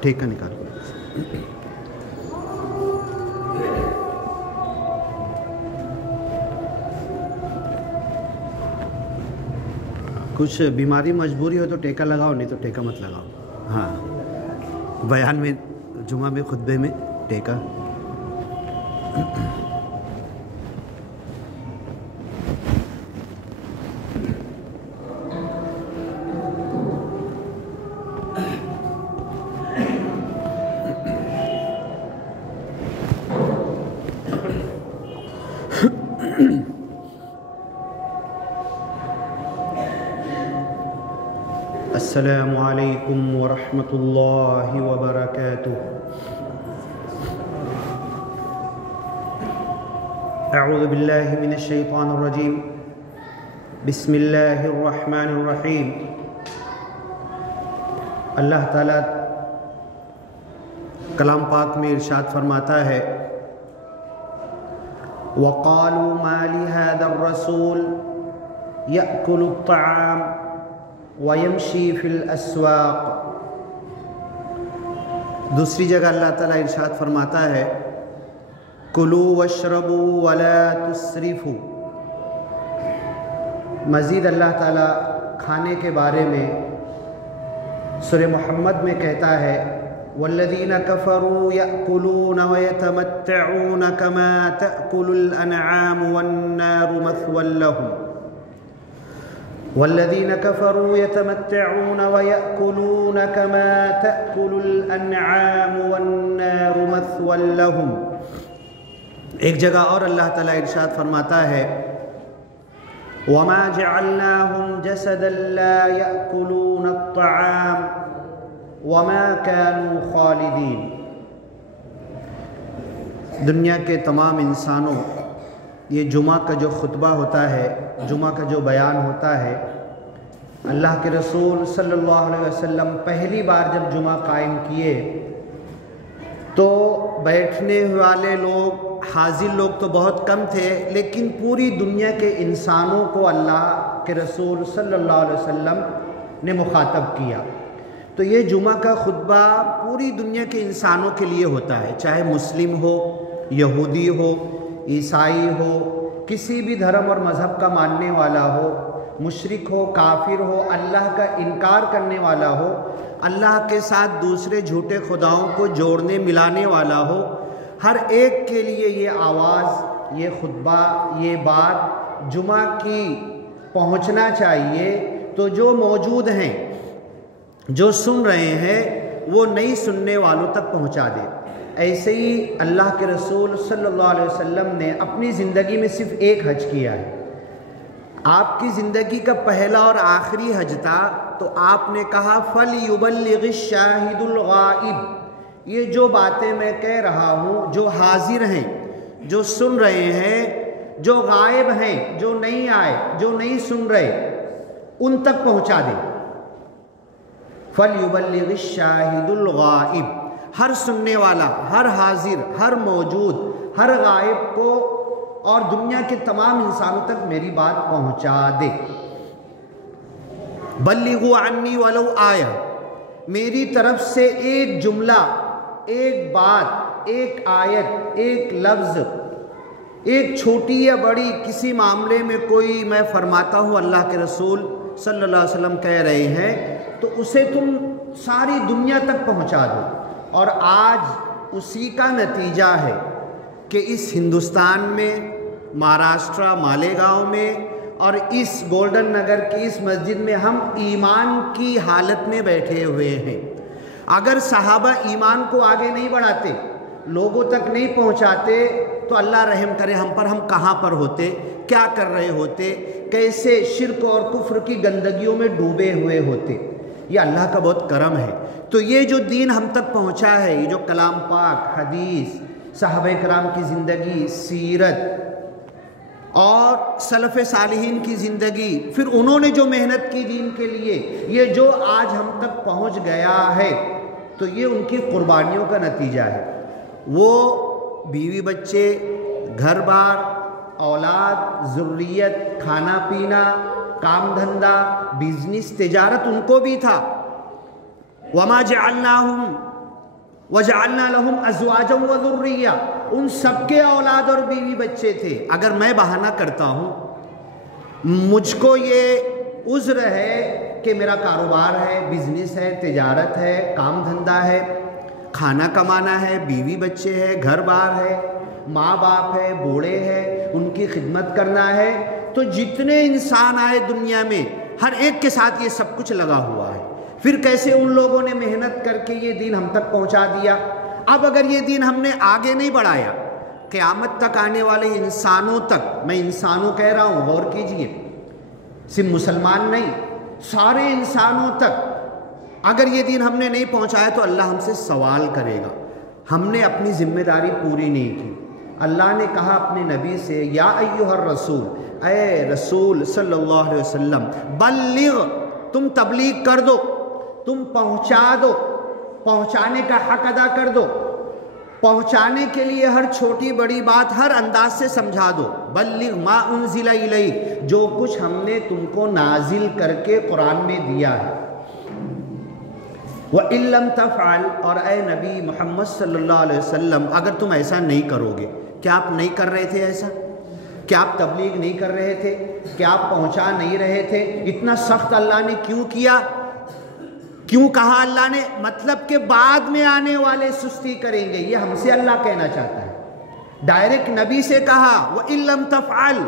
ٹھیکہ نکالو۔ کچھ بیماری مجبوری ہو تو ٹیکہ لگاؤ، نہیں تو ٹیکہ مت لگاؤ۔ ہاں، بیان میں، جمعہ میں، خطبے میں ٹیکہ۔ السلام علیکم ورحمۃ اللہ وبرکاتہ۔ اعوذ باللہ من الشیطان الرجیم، بسم اللہ الرحمن الرحیم۔ اللہ تعالیٰ کلام پاک میں ارشاد فرماتا ہے، وَقَالُوا مَا لِهَذَا الرَّسُولِ يَأْكُلُ الطَّعَامَ وَيَمْشِي فِي الْأَسْوَاقِ۔ دوسری جگہ اللہ تعالیٰ ارشاد فرماتا ہے، کُلُوا وَاشْرَبُوا وَلَا تُسْرِفُوا۔ مزید اللہ تعالیٰ کھانے کے بارے میں سورہ محمد میں کہتا ہے، وَالَّذِينَ كَفَرُوا يَأْكُلُونَ وَيَتَمَتَّعُونَ كَمَا تَأْكُلُ الْأَنْعَامُ وَالنَّارُ مَثْوًى لَهُمْ۔ وَالَّذِينَ كَفَرُوا يَتَمَتَّعُونَ وَيَأْكُلُونَ كَمَا تَأْكُلُ الْأَنْعَامُ وَالنَّارُ مَثْوًى لَهُمْ۔ ایک جگہ اور اللہ تعالیٰ ارشاد فرماتا ہے، وَمَا جَعَلْنَاهُمْ جَسَدًا لَا يَأْكُلُونَ الطَّعَامَ وَمَا كَانُوا خَالِدِينَ۔ دنیا کے تمام انسانوں، یہ جمعہ کا جو خطبہ ہوتا ہے، جمعہ کا جو بیان ہوتا ہے، اللہ کے رسول صلی اللہ علیہ وسلم پہلی بار جب جمعہ قائم کیے تو بیٹھنے والے لوگ، حاضر لوگ تو بہت کم تھے، لیکن پوری دنیا کے انسانوں کو اللہ کے رسول صلی اللہ علیہ وسلم نے مخاطب کیا۔ تو یہ جمعہ کا خطبہ پوری دنیا کے انسانوں کے لیے ہوتا ہے، چاہے مسلم ہو، یہودی ہو، عیسائی ہو، کسی بھی دھرم اور مذہب کا ماننے والا ہو، مشرک ہو، کافر ہو، اللہ کا انکار کرنے والا ہو، اللہ کے ساتھ دوسرے جھوٹے خداؤں کو جوڑنے ملانے والا ہو، ہر ایک کے لیے یہ آواز، یہ خطبہ، یہ بات جمعہ کی پہنچنا چاہیے۔ تو جو موجود ہیں، جو سن رہے ہیں، وہ نہیں سننے والوں تک پہنچا دے۔ ایسے ہی اللہ کے رسول صلی اللہ علیہ وسلم نے اپنی زندگی میں صرف ایک حج کیا ہے۔ آپ کی زندگی کا پہلا اور آخری حج تھا، تو آپ نے کہا فَلْيُبَلِّغِ الشَّاهِدُ الْغَائِبُ۔ یہ جو باتیں میں کہہ رہا ہوں، جو حاضر ہیں، جو سن رہے ہیں، جو غائب ہیں، جو نہیں آئے، جو نہیں سن رہے، ان تک پہنچا دیں۔ فَلْيُبَلِّغِ الشَّاهِدُ الْغَائِبُ، ہر سننے والا، ہر حاضر، ہر موجود، ہر غائب کو اور دنیا کے تمام انسانوں تک میری بات پہنچا دے۔ بلغوا عنی ولو آیہ، میری طرف سے ایک جملہ، ایک بات، ایک آیت، ایک لفظ، ایک چھوٹی یا بڑی کسی معاملے میں کوئی میں فرماتا ہوں، اللہ کے رسول صلی اللہ علیہ وسلم کہہ رہے ہیں، تو اسے تم ساری دنیا تک پہنچا دو۔ اور آج اسی کا نتیجہ ہے کہ اس ہندوستان میں، مہاراشٹرا مالیگاؤں میں اور اس گولڈن نگر کی اس مسجد میں ہم ایمان کی حالت میں بیٹھے ہوئے ہیں۔ اگر صحابہ ایمان کو آگے نہیں بڑھاتے، لوگوں تک نہیں پہنچاتے، تو اللہ رحم کرے ہم پر، ہم کہاں پر ہوتے، کیا کر رہے ہوتے، کیسے شرک اور کفر کی گندگیوں میں ڈوبے ہوئے ہوتے۔ یہ اللہ کا بہت کرم ہے۔ تو یہ جو دین ہم تک پہنچا ہے، یہ جو کلام پاک، حدیث، صحابہ کرام کی زندگی، سیرت، اور سلف صالحین کی زندگی، پھر انہوں نے جو محنت کی دین کے لیے، یہ جو آج ہم تک پہنچ گیا ہے تو یہ ان کی قربانیوں کا نتیجہ ہے۔ وہ بیوی بچے، گھر بار، اولاد، ذریت، کھانا پینا، کام دھندا، بزنس، تجارت ان کو بھی تھا۔ وَمَا جَعَلْنَاهُمْ وَجَعَلْنَا لَهُمْ أَزْوَاجًا وَذُرِّيَّةً، ان سب کے اولاد اور بیوی بچے تھے۔ اگر میں بہانہ کرتا ہوں، مجھ کو یہ عذر ہے کہ میرا کاروبار ہے، بزنس ہے، تجارت ہے، کام دھندا ہے، کھانا کمانا ہے، بیوی بچے ہے، گھر بار ہے، ماں باپ ہے، بوڑھے ہیں، ان کی خدمت کرنا ہے، تو جتنے انسان آئے دنیا میں ہر ایک کے ساتھ یہ سب کچھ لگا ہوا ہے۔ پھر کیسے ان لوگوں نے محنت کر کے یہ دین ہم تک پہنچا دیا۔ اب اگر یہ دین ہم نے آگے نہیں بڑھایا، قیامت تک آنے والے انسانوں تک، میں انسانوں کہہ رہا ہوں، غور کیجئے، صرف مسلمان نہیں، سارے انسانوں تک اگر یہ دین ہم نے نہیں پہنچایا تو اللہ ہم سے سوال کرے گا، ہم نے اپنی ذمہ داری پوری نہیں کی۔ اللہ نے کہا اپنے نبی سے، یا ایھا الرسول، اے رسول صلی اللہ علیہ وسلم، بلغ، تم تبلیغ کر دو، تم پہنچا دو، پہنچانے کا حق ادا کر دو، پہنچانے کے لیے ہر چھوٹی بڑی بات ہر انداز سے سمجھا دو۔ بلغ ما انزل الیک، جو کچھ ہم نے تم کو نازل کر کے قرآن میں دیا ہے۔ وَإِن لَّمْ تَفْعَلْ، اور اے نبی محمد صلی اللہ علیہ وسلم اگر تم ایسا نہیں کرو گے، کیا آپ نہیں کر رہے تھے ایسا؟ کیا آپ تبلیغ نہیں کر رہے تھے؟ کیا آپ پہنچا نہیں رہے تھے؟ اتنا سخت اللہ نے کیوں کیا؟ کیوں کہا اللہ نے؟ مطلب کہ بعد میں آنے والے سستی کریں گے، یہ ہم سے اللہ کہنا چاہتا ہے۔ ڈائریکٹ نبی سے کہا وَإِن لَّمْ تَفْعَلْ،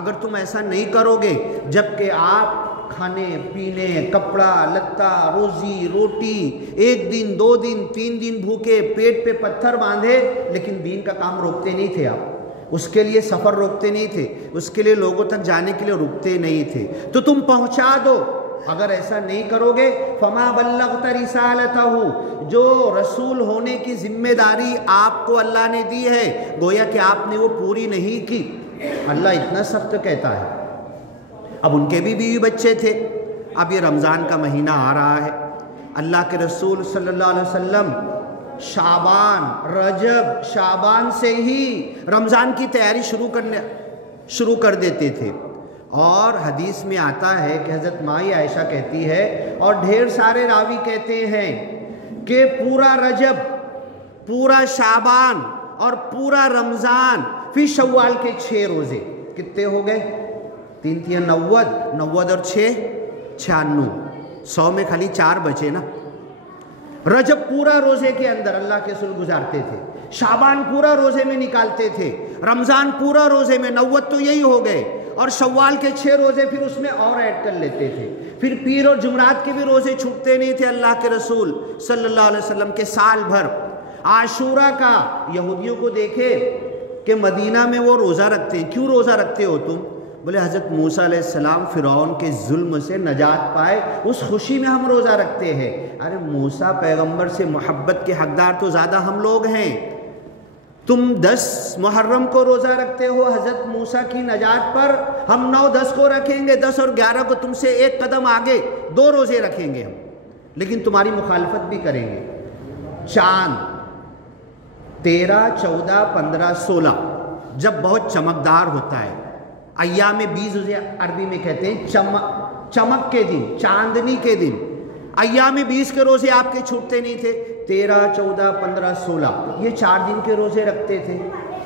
اگر تم ایسا نہیں کرو گے، جبکہ آپ کھانے پینے، کپڑا لتا، روزی روٹی، ایک دن 2 دن 3 دن بھوکے، پیٹ پہ پتھر باندھے، لیکن دین کا کام روکتے نہیں تھے آپ، اس کے لیے سفر روکتے نہیں تھے، اس کے لیے لوگوں تک جانے کے لیے رکتے نہیں تھے، تو تم پہنچا دو۔ اگر ایسا نہیں کرو گے، فما بلغت رسالتہ، جو رسول ہونے کی ذمہ داری آپ کو اللہ نے دی ہے، گویا کہ آپ نے وہ پوری نہیں کی۔ اللہ اتنا سخت کہتا ہے۔ اب ان کے بھی بیوی بچے تھے، اب یہ رمضان کا مہینہ آ رہا ہے، اللہ کے رسول صلی اللہ علیہ وسلم شعبان، رجب شعبان سے ہی رمضان کی تیاری شروع کر دیتے تھے۔ اور حدیث میں آتا ہے کہ حضرت مائی عائشہ کہتی ہے، اور ڈھیر سارے راوی کہتے ہیں کہ پورا رجب، پورا شعبان اور پورا رمضان، پھر شوال کے 6 روزے کتنے ہو گئے؟ 3 3 90، 90 اور 6 96، 100 میں خالی 4 بچے نا۔ رجب پورا روزے کے اندر اللہ کے رسول گزارتے تھے، شعبان پورا روزے میں نکالتے تھے، رمضان پورا روزے میں، 90 تو یہی ہو گئے، اور شوال کے 6 روزے پھر اس میں اور ایڈ کر لیتے تھے۔ پھر پیر اور جمعرات کے بھی روزے چھوٹتے نہیں تھے اللہ کے رسول صلی اللہ علیہ وسلم کے سال بھر۔ عاشورہ کا یہودیوں کو دیکھے کہ مدینہ میں وہ روزہ رکھتے ہیں، کیوں روزہ رکھتے ہو تم؟ بولے حضرت موسیٰ علیہ السلام فرعون کے ظلم سے نجات پائے، اس خوشی میں ہم روزہ رکھتے ہیں۔ ارے موسیٰ پیغمبر سے محبت کے حقدار تو زیادہ ہم لوگ ہیں، تم 10 محرم کو روزہ رکھتے ہو حضرت موسیٰ کی نجات پر، ہم 9 10 کو رکھیں گے، 10 اور 11 کو تم سے ایک قدم آگے 2 روزے رکھیں گے ہم، لیکن تمہاری مخالفت بھی کریں گے۔ چاند 13 14 15 16 جب بہت چمکدار ہوتا ہے، ایام 20 اسے عربی میں کہتے ہیں چمک کے دن، چاندنی کے دن، ایام 20 کے روزے آپ کے چھوٹتے نہیں تھے، 13 14 15 16 یہ 4 دن کے روزے رکھتے تھے۔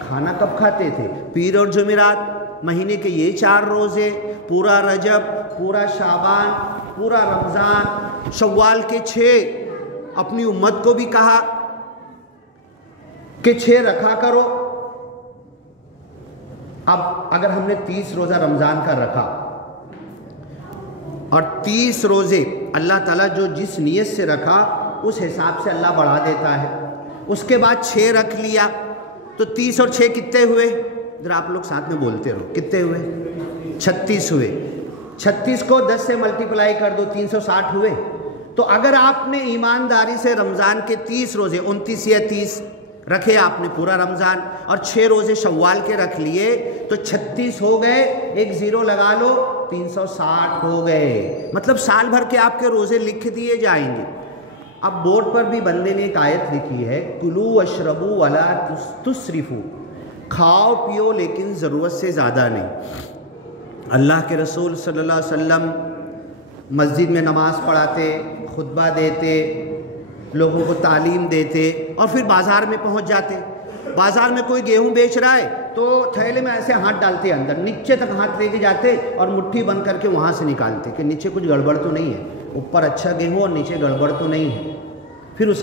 کھانا کب کھاتے تھے؟ پیر اور جمعرات، مہینے کے یہ 4 روزے، پورا رجب، پورا شعبان، پورا رمضان، شوال کے 6۔ اپنی امت کو بھی کہا کہ 6 رکھا کرو۔ اب اگر ہم نے 30 روزہ رمضان کا رکھا، اور 30 روزے اللہ تعالیٰ جو جس نیت سے رکھا اس حساب سے اللہ بڑھا دیتا ہے، اس کے بعد 6 رکھ لیا تو 30 اور 6 کتنے ہوئے؟ ذرا آپ لوگ ساتھ میں بولتے رہو، کتنے ہوئے؟ 36 ہوئے۔ 36 کو 10 سے ملٹیپلائی کر دو، 360 ہوئے۔ تو اگر آپ نے ایمانداری سے رمضان کے 30 روزے، 29 یا 30 رکھے آپ نے پورا رمضان، اور 6 روزے شوال کے رکھ لیے تو 36 ہو گئے، ایک زیرو لگا لو 360 ہو گئے، مطلب سال بھر کے آپ کے روزے لکھ دیے جائیں گے۔ اب بورڈ پر بھی بندے نے ایک آیت لکھی ہے، کلو واشربوا ولا تسرفوا، کھاؤ پیو لیکن ضرورت سے زیادہ نہیں۔ اللہ کے رسول صلی اللہ علیہ وسلم مسجد میں نماز پڑھاتے، خطبہ دیتے، لوگوں کو تعلیم دیتے، اور پھر بازار میں پہنچ جاتے۔ بازار میں کوئی گیہوں بیچ رہا ہے تو تھیلے میں ایسے ہاتھ ڈالتے، اندر نیچے تک ہاتھ لے کے جاتے اور مٹھی بند کر کے وہاں سے نکالتے کہ نیچے کچھ گڑبڑ تو نہیں ہے، اوپر اچھا گیہوں اور نیچے گڑبڑ تو نہیں ہے۔ پھر اس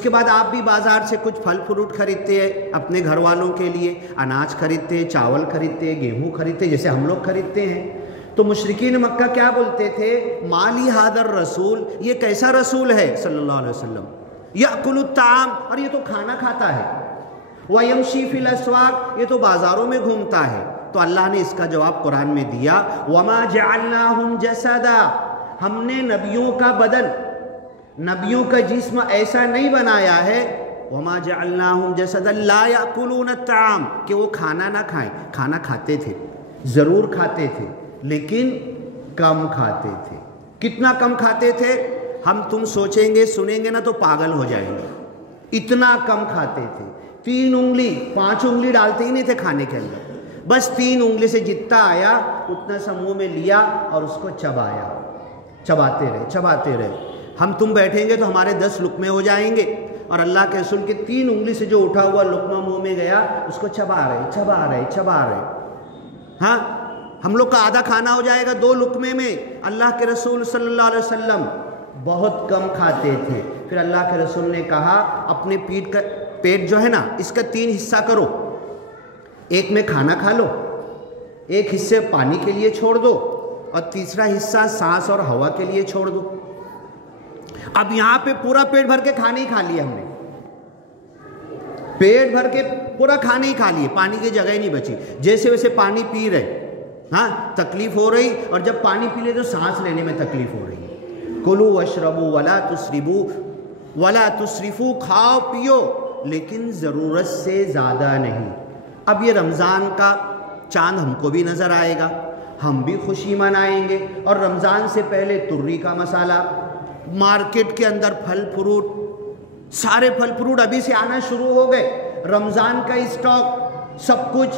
کے بعد آپ بھی بازار سے کچھ پھل فروٹ خریدتے ہیں اپنے گھر والوں کے لیے، اناج خریدتے، چاول خریدتے، گیہوں خریدتے، جیسے ہم لوگ خریدتے ہیں۔ تو مشرکین مکہ کیا بولتے تھے؟ مالی ہادر رسول، یہ کیسا رسول ہے صلی اللہ علیہ وسلم، یأکل الطعام، اور یہ تو کھانا کھاتا ہے، ویمشی فی الاسواق، یہ تو بازاروں میں گھومتا ہے۔ تو اللہ نے اس کا جواب قرآن میں دیا، وما جعلناہم جسدا، ہم نے نبیوں کا بدن، نبیوں کا جسم ایسا نہیں بنایا ہے، وما جعلناہم جسدا لا یأکلون الطعام، کہ وہ کھانا نہ کھائیں، کھانا کھاتے تھے، ضرور کھاتے تھے لیکن کم کھاتے تھے۔ کتنا کم کھاتے تھے؟ ہم تم سوچیں گے سنیں گے نا تو پاگل ہو جائیں گے، اتنا کم کھاتے تھے۔ 3 انگلی 5 انگلی ڈالتے ہی نہیں تھے کھانے کے اندر، بس 3 انگلی سے جتنا آیا اتنا سا منہ میں لیا اور اس کو چبایا، چباتے رہے۔ ہم تم بیٹھیں گے تو ہمارے 10 لقمے ہو جائیں گے، اور اللہ کے رسول کے 3 انگلی سے جو اٹھا ہوا لقمہ منہ میں گیا اس کو چبا رہے۔ ہاں، ہم لوگ کا آدھا کھانا ہو جائے گا 2 لقمے میں۔ اللہ کے رسول صلی اللہ علیہ وسلم بہت کم کھاتے تھے۔ پھر اللہ کے رسول نے کہا اپنے پیٹ جو ہے نا اس کا 3 حصہ کرو، ایک میں کھانا کھا لو، ایک حصے پانی کے لیے چھوڑ دو، اور تیسرا حصہ سانس اور ہوا کے لیے چھوڑ دو۔ اب یہاں پہ پورا پیٹ بھر کے کھانے ہی کھا لیا ہم نے، پیٹ بھر کے پورا کھانے ہی کھا لیے، پانی کی جگہ ہی نہیں بچی، جیسے ویسے پانی پی رہے، ہاں تکلیف ہو رہی، اور جب پانی پی لے تو سانس لینے میں تکلیف ہو رہی ہے۔ کلو واشربوا ولا تسرفوا، کھاؤ پیو لیکن ضرورت سے زیادہ نہیں۔ اب یہ رمضان کا چاند ہم کو بھی نظر آئے گا، ہم بھی خوشی منائیں گے، اور رمضان سے پہلے تری کا مسالہ، مارکیٹ کے اندر پھل فروٹ، سارے پھل فروٹ ابھی سے آنا شروع ہو گئے، رمضان کا اسٹاک سب کچھ۔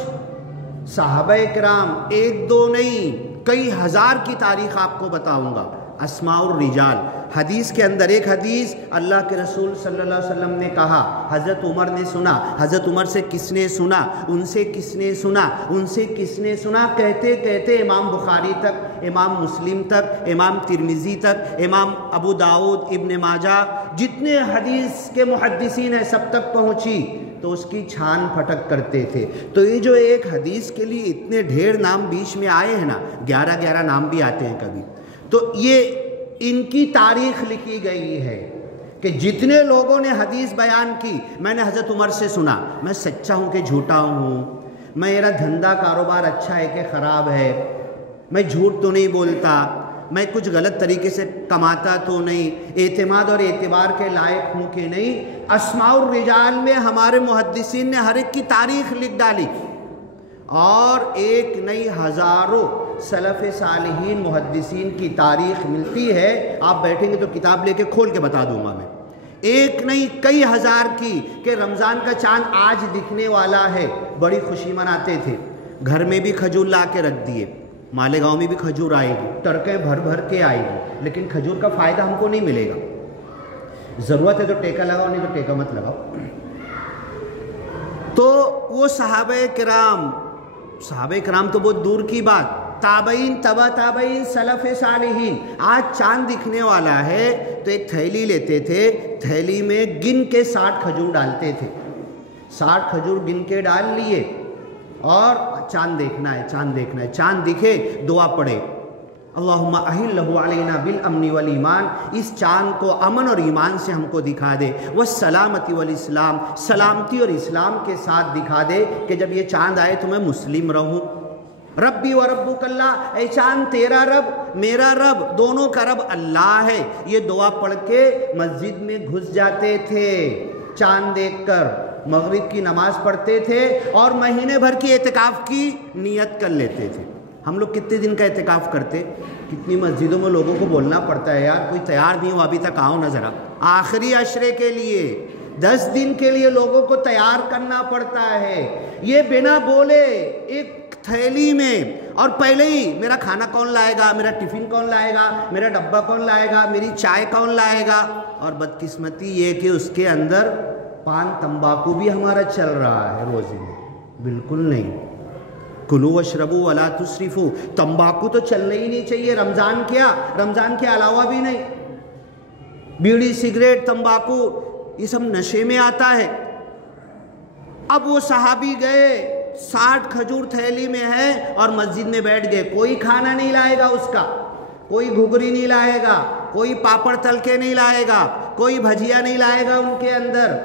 صحابہ کرام 1-2 نہیں، کئی ہزار کی تاریخ آپ کو بتاؤں گا۔ اسماء الرجال، حدیث کے اندر ایک حدیث اللہ کے رسول صلی اللہ علیہ وسلم نے کہا، حضرت عمر نے سنا، حضرت عمر سے کس نے سنا، ان سے کس نے سنا، ان سے کس نے سنا، کہتے کہتے امام بخاری تک، امام مسلم تک، امام ترمذی تک، امام ابو داؤد، ابن ماجہ، جتنے حدیث کے محدثین ہیں سب تک پہنچی، تو اس کی چھان پھٹک کرتے تھے۔ تو یہ جو ایک حدیث کے لیے اتنے ڈھیر نام بیچ میں آئے ہیں نا، 11 نام بھی آتے ہیں کبھی، تو یہ ان کی تاریخ لکھی گئی ہے کہ جتنے لوگوں نے حدیث بیان کی، میں نے حضرت عمر سے سنا، میں سچا ہوں کہ جھوٹا ہوں، میرا دھندا کاروبار اچھا ہے کہ خراب ہے، میں جھوٹ تو نہیں بولتا، میں کچھ غلط طریقے سے کماتا تو نہیں، اعتماد اور اعتبار کے لائق ہوں کہ نہیں۔ اسماء الرجال میں ہمارے محدثین نے ہر ایک کی تاریخ لکھ ڈالی، اور ایک نہیں ہزاروں سلف صالحین محدثین کی تاریخ ملتی ہے۔ آپ بیٹھیں گے تو کتاب لے کے کھول کے بتا دوں گا میں، ایک نہیں کئی ہزار کی، کہ رمضان کا چاند آج دکھنے والا ہے، بڑی خوشی مناتے تھے، گھر میں بھی کھجور لا کے رکھ دیے، مالیگاؤں میں بھی کھجور آئے گی، ٹرکیں بھر بھر کے آئے گی، لیکن کھجور کا فائدہ ہم کو نہیں ملے گا۔ ضرورت ہے تو ٹیکا لگاؤ، نہیں تو ٹیکا مت لگاؤ۔ تو وہ صحابہ کرام تو بہت دور کی بات، تابعین، تبع تابعین، سلف صالحین، آج چاند دکھنے والا ہے تو ایک تھیلی لیتے تھے، تھیلی میں گن کے 60 کھجور ڈالتے تھے، 60 کھجور گن کے ڈال لیے، اور چاند دیکھنا ہے، چاند دیکھنا ہے، چاند دکھے دعا پڑھے، اللہم احلہ علینا بالامن والایمان، اس چاند کو امن اور ایمان سے ہم کو دکھا دے، والسلامتی والاسلام، سلامتی اور اسلام کے ساتھ دکھا دے، کہ جب یہ چاند آئے تو میں مسلم رہوں۔ ربی و ربک اللہ، اے چاند تیرا رب میرا رب، دونوں کا رب اللہ ہے۔ یہ دعا پڑھ کے مسجد میں گھس جاتے تھے، چاند دیکھ کر مغرب کی نماز پڑھتے تھے اور مہینے بھر کی اعتکاف کی نیت کر لیتے تھے۔ ہم لوگ کتنے دن کا اعتکاف کرتے؟ کتنی مسجدوں میں لوگوں کو بولنا پڑتا ہے یار کوئی تیار نہیں ہو ابھی تک، آؤ نہ ذرا، آخری عشرے کے لیے 10 دن کے لیے لوگوں کو تیار کرنا پڑتا ہے۔ یہ بنا بولے ایک تھیلی میں، اور پہلے ہی میرا کھانا کون لائے گا، میرا ٹفن کون لائے گا، میرا ڈبہ کون لائے گا، میری چائے کون لائے گا۔ اور بدقسمتی یہ کہ اس کے اندر پان تمباکو بھی ہمارا چل رہا ہے روزے میں۔ بالکل نہیں، کلو واشربو ولا تسرفو، تمباکو تو چلنا ہی نہیں چاہیے۔ رمضان کیا، رمضان کے علاوہ بھی نہیں، بیڑی سگریٹ تمباکو یہ سب نشے میں آتا ہے۔ اب وہ صحابی گئے، 60 کھجور تھیلی میں ہے اور مسجد میں بیٹھ گئے، کوئی کھانا نہیں لائے گا اس کا، کوئی گھگری نہیں لائے گا، کوئی پاپڑ تل کے نہیں لائے گا، کوئی بھجیا نہیں لائے گا ان کے اندر۔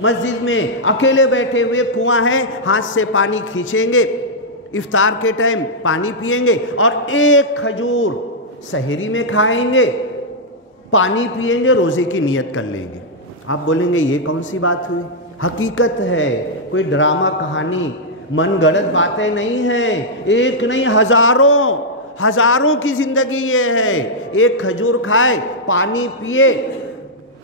مسجد میں اکیلے بیٹھے ہوئے، کنواں ہے، ہاتھ سے پانی کھینچیں گے، افطار کے ٹائم پانی پئیں گے اور ایک کھجور سحری میں کھائیں گے، پانی پئیں گے، روزے کی نیت کر لیں گے۔ آپ بولیں گے یہ کون سی بات ہوئی؟ حقیقت ہے، کوئی ڈرامہ کہانی من گڑت باتیں نہیں ہیں، ایک نہیں ہزاروں کی زندگی یہ ہے۔ ایک کھجور کھائے، پانی پیے،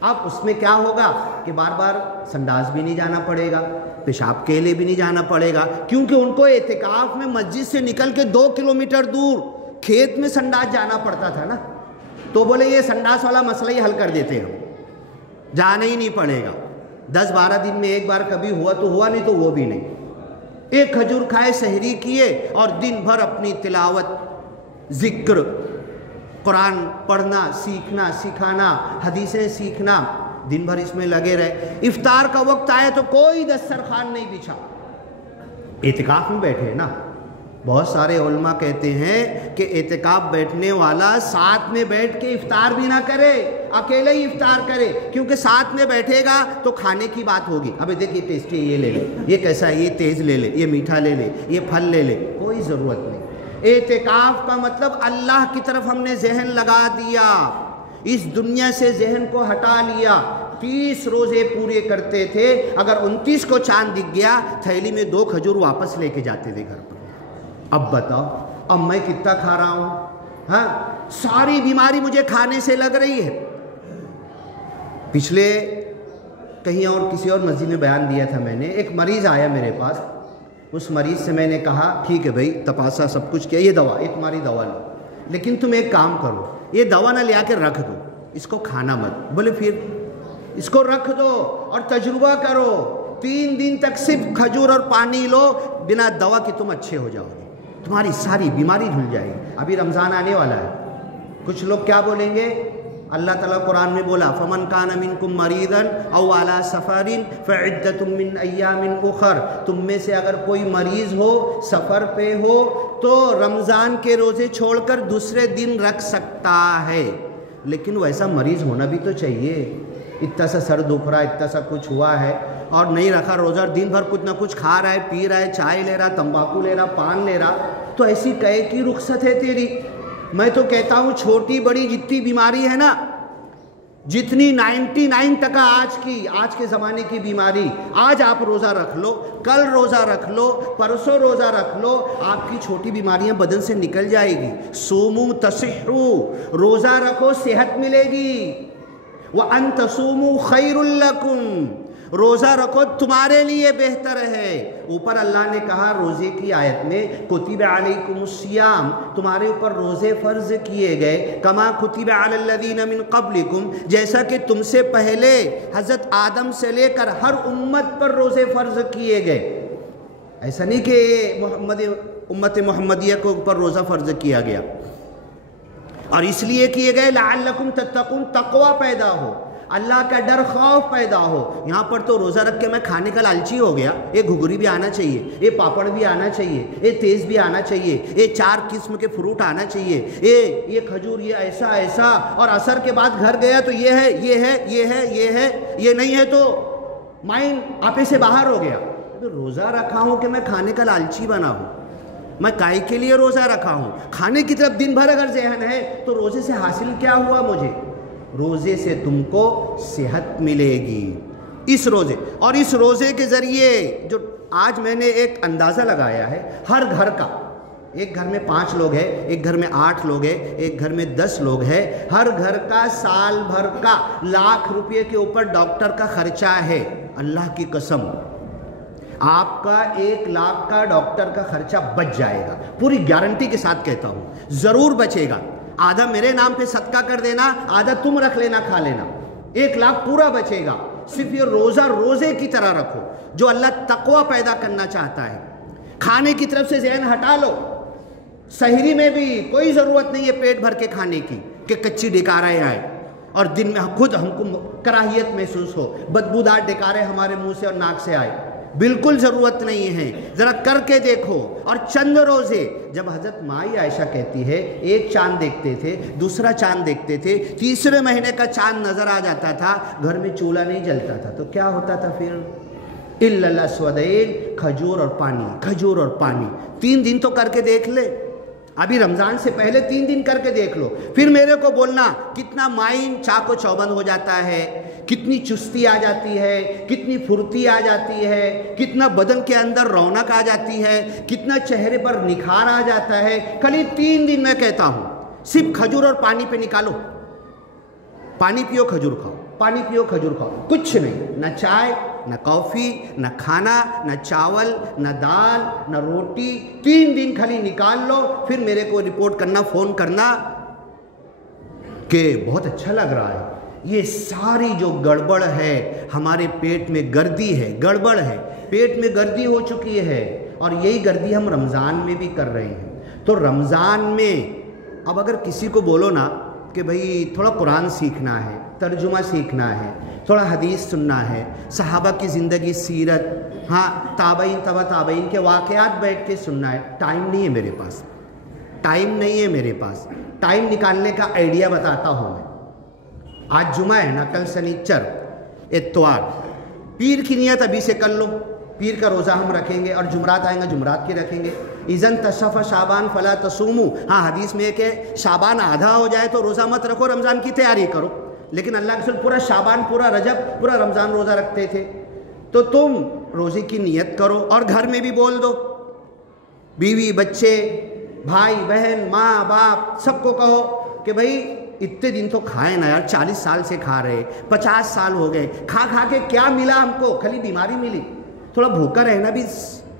اب اس میں کیا ہوگا کہ بار بار سنڈاس بھی نہیں جانا پڑے گا، پیشاب کے لیے بھی نہیں جانا پڑے گا، کیونکہ ان کو اعتکاف میں مسجد سے نکل کے 2 کلومیٹر دور کھیت میں سنڈاس جانا پڑتا تھا نا، تو بولے یہ سنڈاس والا مسئلہ ہی حل کر دیتے ہم، جانا ہی نہیں پڑے گا۔ 10-12 دن میں ایک بار کبھی ہوا تو ہوا، نہیں تو وہ بھی نہیں۔ ایک کھجور کھائے، سحری کیے اور دن بھر اپنی تلاوت، ذکر، قرآن پڑھنا، سیکھنا، سکھانا، حدیثیں سیکھنا، دن بھر اس میں لگے رہے۔ افطار کا وقت آئے تو کوئی دسترخوان نہیں بچھا، اعتکاف میں بیٹھے نا۔ بہت سارے علماء کہتے ہیں کہ اعتکاف بیٹھنے والا ساتھ میں بیٹھ کے افطار بھی نہ کرے، اکیلے ہی افطار کرے، کیونکہ ساتھ میں بیٹھے گا تو کھانے کی بات ہوگی۔ ابھی دیکھیے ٹیسٹی یہ لے لے، یہ کیسا ہے، یہ تیز لے لے، یہ میٹھا لے لے، یہ پھل لے لے، کوئی ضرورت نہیں۔ اعتکاف کا مطلب اللہ کی طرف ہم نے ذہن لگا دیا، اس دنیا سے ذہن کو ہٹا لیا۔ 30 روزے پورے کرتے تھے، اگر 29 کو چاند دکھ گیا، تھیلی میں 2 کھجور واپس لے کے جاتے تھے گھر پر۔ اب بتاؤ اب میں کتنا کھا رہا ہوں؟ ہاں، ساری بیماری مجھے کھانے سے لگ رہی ہے۔ پچھلے کہیں اور کسی اور مسجد میں بیان دیا تھا میں نے، ایک مریض آیا میرے پاس، اس مریض سے میں نے کہا ٹھیک ہے بھائی، تپاسا سب کچھ کیا، یہ دوا، یہ تمہاری دوا لو، لیکن تم ایک کام کرو، یہ دوا نہ لے آ کے رکھ دو، اس کو کھانا مت۔ بولے پھر؟ اس کو رکھ دو اور تجربہ کرو، 3 دن تک صرف کھجور اور پانی لو، بنا دوا کے تم اچھے ہو جاؤ گے، تمہاری ساری بیماری دھل جائے گی۔ ابھی رمضان آنے والا ہے، کچھ لوگ کیا بولیں گے؟ اللہ تعالیٰ قرآن میں بولا فَمَنْ كَانَ مِنْكُمْ مَرِيضًا أَوْ عَلَى سَفَرٍ فَعِدَّةٌ مِّنْ أَيَّامٍ أُخَرَ، تم میں سے اگر کوئی مریض ہو، سفر پہ ہو، تو رمضان کے روزے چھوڑ کر دوسرے دن رکھ سکتا ہے، لیکن ویسا مریض ہونا بھی تو چاہیے۔ اتنا سا سر دکھ رہا، اتنا سا کچھ ہوا ہے اور نہیں رکھا روزہ، دن بھر کچھ نہ کچھ کھا رہا ہے، پی رہا ہے، چائے لے رہا، تمباکو لے رہا، پان لے رہا، تو ایسی کہے کی رخصت ہے تیری؟ میں تو کہتا ہوں چھوٹی بڑی جتنی بیماری ہے نا، جتنی 99% آج کے زمانے کی بیماری، آج آپ روزہ رکھ لو، کل روزہ رکھ لو، پرسوں روزہ رکھ لو، آپ کی چھوٹی بیماریاں بدن سے نکل جائے گی۔ سومو تصحو، روزہ رکھو صحت ملے گی۔ وَأَن تَصُومُوا خَيْرٌ لَكُمْ، روزہ رکھو تمہارے لیے بہتر ہے۔ اوپر اللہ نے کہا روزے کی آیت میں کتب علیکم الصیام، تمہارے اوپر روزے فرض کیے گئے، کما کتب علی الذین من قبلکم، جیسا کہ تم سے پہلے حضرت آدم سے لے کر ہر امت پر روزے فرض کیے گئے۔ ایسا نہیں کہ امت محمدیہ کو اوپر روزہ فرض کیا گیا، اور اس لیے کیے گئے لعلکم تتقون، تقوی پیدا ہو، اللہ کا ڈر خوف پیدا ہو۔ یہاں پر تو روزہ رکھ کے میں کھانے کا لالچی ہو گیا، یہ گھگری بھی آنا چاہیے، یہ پاپڑ بھی آنا چاہیے، یہ تیز بھی آنا چاہیے، یہ 4 قسم کے فروٹ آنا چاہیے، یہ کھجور، یہ ایسا، اور عصر کے بعد گھر گیا تو یہ ہے، یہ نہیں ہے تو مائنڈ آپے سے باہر ہو گیا۔ روزہ رکھا ہوں کہ میں کھانے کا لالچی بنا ہوں، میں کائے کے لیے روزہ رکھا ہوں؟ کھانے کی طرف دن بھر اگر ذہن ہے تو روزے سے حاصل کیا ہوا مجھے؟ روزے سے تم کو صحت ملے گی، اس روزے، اور اس روزے کے ذریعے جو آج میں نے ایک اندازہ لگایا ہے، ہر گھر کا، ایک گھر میں 5 لوگ ہیں، ایک گھر میں 8 لوگ ہیں، ایک گھر میں 10 لوگ ہیں، ہر گھر کا سال بھر کا لاکھ روپے کے اوپر ڈاکٹر کا خرچہ ہے۔ اللہ کی قسم، آپ کا 1 لاکھ کا ڈاکٹر کا خرچہ بچ جائے گا، پوری گارنٹی کے ساتھ کہتا ہوں، ضرور بچے گا۔ آدھا میرے نام پہ صدقہ کر دینا، آدھا تم رکھ لینا، کھا لینا، 1 لاکھ پورا بچے گا۔ صرف یہ روزہ روزے کی طرح رکھو، جو اللہ تقوی پیدا کرنا چاہتا ہے۔ کھانے کی طرف سے ذہن ہٹا لو، سحری میں بھی کوئی ضرورت نہیں ہے پیٹ بھر کے کھانے کی کہ کچی ڈکاریں آئے اور دن میں خود ہم کو کراہیت محسوس ہو، بدبودار ڈکاریں ہمارے منہ سے اور ناک سے آئے، بالکل ضرورت نہیں ہے۔ ذرا کر کے دیکھو۔ اور چند روزے، جب حضرت مائی عائشہ کہتی ہے ایک چاند دیکھتے تھے، دوسرا چاند دیکھتے تھے، تیسرے مہینے کا چاند نظر آ جاتا تھا، گھر میں چولہا نہیں جلتا تھا، تو کیا ہوتا تھا پھر؟ الا الاسودین، کھجور اور پانی، کھجور اور پانی۔ 3 دن تو کر کے دیکھ لے، ابھی رمضان سے پہلے 3 دن کر کے دیکھ لو، پھر میرے کو بولنا کتنا مائنڈ چاق و چوبند ہو جاتا ہے، کتنی چستی آ جاتی ہے، کتنی پھرتی آ جاتی ہے، کتنا بدن کے اندر رونق آ جاتی ہے، کتنا چہرے پر نکھار آ جاتا ہے۔ کل ہی 3 دن میں کہتا ہوں، صرف کھجور اور پانی پہ نکالو، پانی پیو، کھجور کھاؤ، پانی پیو، کھجور کھاؤ، کچھ نہیں، نہ چائے، نہ کافی، نہ کھانا، نہ چاول، نہ دال، نہ روٹی۔ 3 دن کھلی نکال لو، پھر میرے کو رپورٹ کرنا، فون کرنا کہ بہت اچھا لگ رہا ہے۔ یہ ساری جو گڑبڑ ہے، ہمارے پیٹ میں گردی ہے، گڑبڑ ہے، پیٹ میں گردی ہو چکی ہے، اور یہی گردی ہم رمضان میں بھی کر رہے ہیں۔ تو رمضان میں اب اگر کسی کو بولو نا کہ بھئی تھوڑا قرآن سیکھنا ہے، ترجمہ سیکھنا ہے، تھوڑا حدیث سننا ہے، صحابہ کی زندگی، سیرت، ہاں تابعین، تبع تابعین کے واقعات بیٹھ کے سننا ہے، ٹائم نہیں ہے میرے پاس، ٹائم نہیں ہے میرے پاس۔ ٹائم نکالنے کا آئیڈیا بتاتا ہوں میں۔ آج جمعہ ہے نا، کل سنیچر، اتوار، پیر کی نیت ابھی سے کر لو، پیر کا روزہ ہم رکھیں گے، اور جمعرات آئیں گا جمعرات کی رکھیں گے۔ اذن تصف شعبان فلا تصوموا، ہاں حدیث میں ہے کہ شعبان آدھا ہو جائے تو روزہ مت رکھو، رمضان کی تیاری کرو، لیکن اللہ کے رسول پورا شعبان، پورا رجب، پورا رمضان روزہ رکھتے تھے۔ تو تم روزے کی نیت کرو، اور گھر میں بھی بول دو، بیوی، بچے، بھائی بہن، ماں باپ، سب کو کہو کہ بھئی اتنے دن تو کھائے نا یار، 40 سال سے کھا رہے، 50 سال ہو گئے، کھا کھا کے کیا ملا ہم کو؟ خالی بیماری ملی، تھوڑا بھوکا رہنا بھی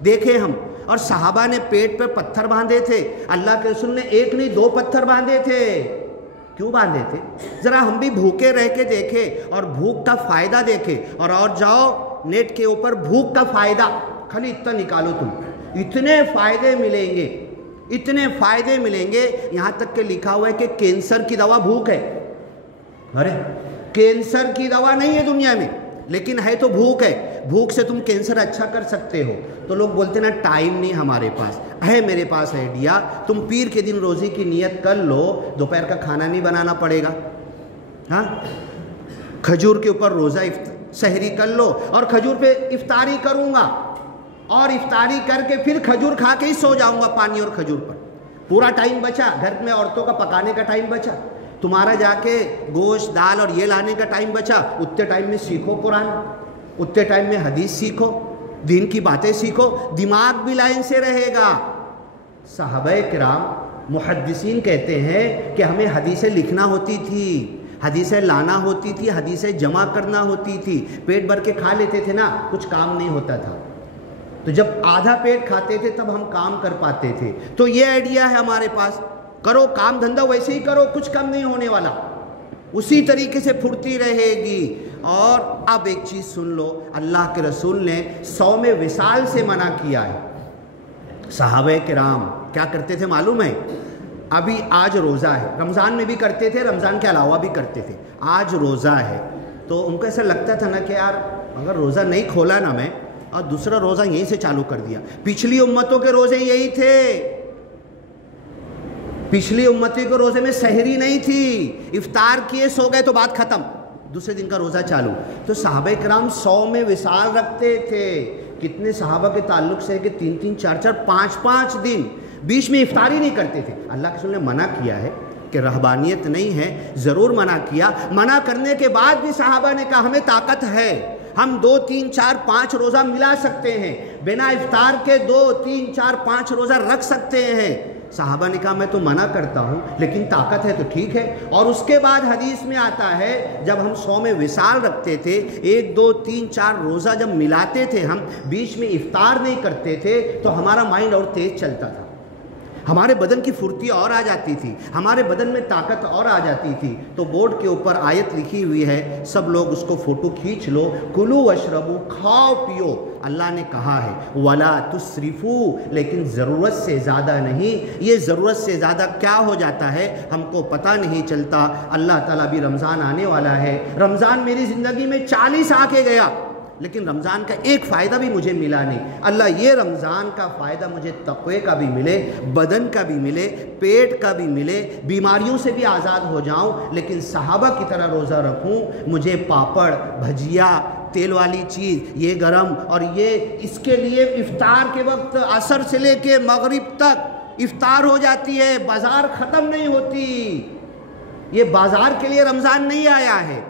دیکھے ہم۔ اور صحابہ نے پیٹ پر پتھر باندھے تھے، اللہ کے رسول نے 1 نہیں 2 پتھر باندھے تھے۔ کیوں باندھے تھے؟ ذرا ہم بھی بھوکے رہ کے دیکھیں اور بھوک کا فائدہ دیکھیں، اور جاؤ نیٹ کے اوپر بھوک کا فائدہ، خالی اتنا نکالو، تم اتنے فائدے ملیں گے، اتنے فائدے ملیں گے۔ یہاں تک کہ لکھا ہوا ہے کہ کینسر کی دوا بھوک ہے۔ ارے کینسر کی دوا نہیں ہے دنیا میں، لیکن ہے تو بھوک ہے، بھوک سے تم کینسر اچھا کر سکتے ہو۔ تو لوگ بولتے نا ٹائم نہیں ہمارے پاس، ہے میرے پاس آئیڈیا، تم پیر کے دن روزے کی نیت کر لو، دوپہر کا کھانا نہیں بنانا پڑے گا، ہاں کھجور کے اوپر روزہ سحری کر لو، اور کھجور پہ افطاری کروں گا، اور افطاری کر کے پھر کھجور کھا کے ہی سو جاؤں گا، پانی اور کھجور پر۔ پورا ٹائم بچا، گھر میں عورتوں کا پکانے کا ٹائم بچا، تمہارا جا کے گوشت دال اور یہ لانے کا ٹائم بچا، اتنے ٹائم میں سیکھو قرآن، اتنے ٹائم میں حدیث سیکھو، دین کی باتیں سیکھو، دماغ بھی لائن سے رہے گا۔ صحابہ کرام محدثین کہتے ہیں کہ ہمیں حدیثیں لکھنا ہوتی تھی، حدیثیں لانا ہوتی تھی، حدیثیں جمع کرنا ہوتی تھی، پیٹ بھر کے کھا لیتے تھے نا، کچھ کام نہیں ہوتا تھا، تو جب آدھا پیٹ کھاتے تھے تب ہم کام کر پاتے تھے۔ تو یہ آئیڈیا ہے ہمارے پاس، کرو کام دھندہ ویسے ہی کرو، کچھ کم نہیں ہونے والا، اسی طریقے سے پھرتی رہے گی۔ اور اب ایک چیز سن لو، اللہ کے رسول نے صوم وصال سے منع کیا ہے۔ صحابہ کرام کیا کرتے تھے معلوم ہے؟ ابھی آج روزہ ہے، رمضان میں بھی کرتے تھے، رمضان کے علاوہ بھی کرتے تھے، آج روزہ ہے تو ان کو ایسا لگتا تھا نا کہ یار اگر روزہ نہیں کھولا نا میں، اور دوسرا روزہ یہیں سے چالو کر دیا۔ پچھلی امتوں کے روزے یہی تھے، پچھلی امتی کے روزے میں سحری نہیں تھی، افطار کیے سو گئے تو بات ختم، دوسرے دن کا روزہ چالو۔ تو صحابہ کرام صوم وصال رکھتے تھے۔ کتنے صحابہ کے تعلق سے ہے کہ 3-3 4-4 5-5 دن بیچ میں افطاری نہیں کرتے تھے۔ اللہ کے رسول نے منع کیا ہے کہ رہبانیت نہیں ہے، ضرور منع کیا، منع کرنے کے بعد بھی صحابہ نے کہا ہمیں طاقت ہے، ہم 2 3 4 5 روزہ ملا سکتے ہیں، بنا افطار کے 2 3 4 5 روزہ رکھ سکتے ہیں۔ صحابہ نے کہا میں تو منع کرتا ہوں، لیکن طاقت ہے تو ٹھیک ہے۔ اور اس کے بعد حدیث میں آتا ہے جب ہم صوم وصال رکھتے تھے، 1 2 3 4 روزہ جب ملاتے تھے، ہم بیچ میں افطار نہیں کرتے تھے، تو ہمارا مائنڈ اور تیز چلتا تھا، ہمارے بدن کی پھرتی اور آ جاتی تھی، ہمارے بدن میں طاقت اور آ جاتی تھی۔ تو بورڈ کے اوپر آیت لکھی ہوئی ہے، سب لوگ اس کو فوٹو کھینچ لو، کلو واشربو، کھاؤ پیو۔ اللہ نے کہا ہے وَلَا تُسْرِفُوا، لیکن ضرورت سے زیادہ نہیں۔ یہ ضرورت سے زیادہ کیا ہو جاتا ہے ہم کو پتہ نہیں چلتا۔ اللہ تعالیٰ بھی رمضان آنے والا ہے، رمضان میری زندگی میں 40 آ کے گیا، لیکن رمضان کا ایک فائدہ بھی مجھے ملا نہیں۔ اللہ یہ رمضان کا فائدہ مجھے تقوی کا بھی ملے، بدن کا بھی ملے، پیٹ کا بھی ملے، بیماریوں سے بھی آزاد ہو جاؤں، لیکن صحابہ کی طرح روزہ رکھوں۔ مجھے پاپڑ، بھجیا، تیل والی چیز، یہ گرم، اور یہ اس کے لیے افطار کے وقت عصر سے لے کے مغرب تک افطار ہو جاتی ہے، بازار ختم نہیں ہوتی۔ یہ بازار کے لیے رمضان نہیں آیا ہے،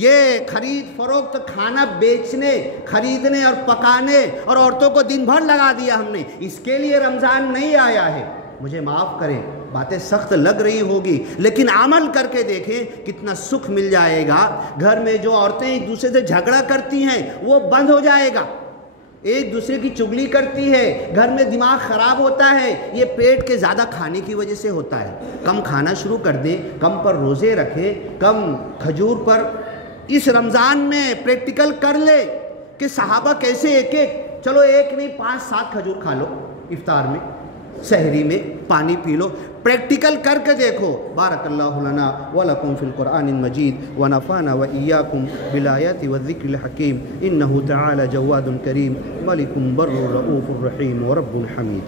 یہ خرید فروخت، کھانا بیچنے، خریدنے اور پکانے، اور عورتوں کو دن بھر لگا دیا ہم نے، اس کے لیے رمضان نہیں آیا ہے۔ مجھے معاف کریں، باتیں سخت لگ رہی ہوگی، لیکن عمل کر کے دیکھیں کتنا سکھ مل جائے گا۔ گھر میں جو عورتیں ایک دوسرے سے جھگڑا کرتی ہیں وہ بند ہو جائے گا، ایک دوسرے کی چگلی کرتی ہے، گھر میں دماغ خراب ہوتا ہے، یہ پیٹ کے زیادہ کھانے کی وجہ سے ہوتا ہے۔ کم کھانا شروع کر دیں، کم پر روزے رکھیں، کم کھجور پر۔ اس رمضان میں پریکٹیکل کر لے کہ صحابہ کیسے ایک چلو ایک نہیں 5 7 کھجور کھا لو افطار میں، سحری میں پانی پی لو، پریکٹیکل کر کے دیکھو۔ بارک اللہ لنا ولکم فی القرآن المجید ونفعنا وإیاکم بالآیات والذکر الحکیم، انہ تعالی جواد کریم، ملک بر رؤوف رحیم ورب حمید۔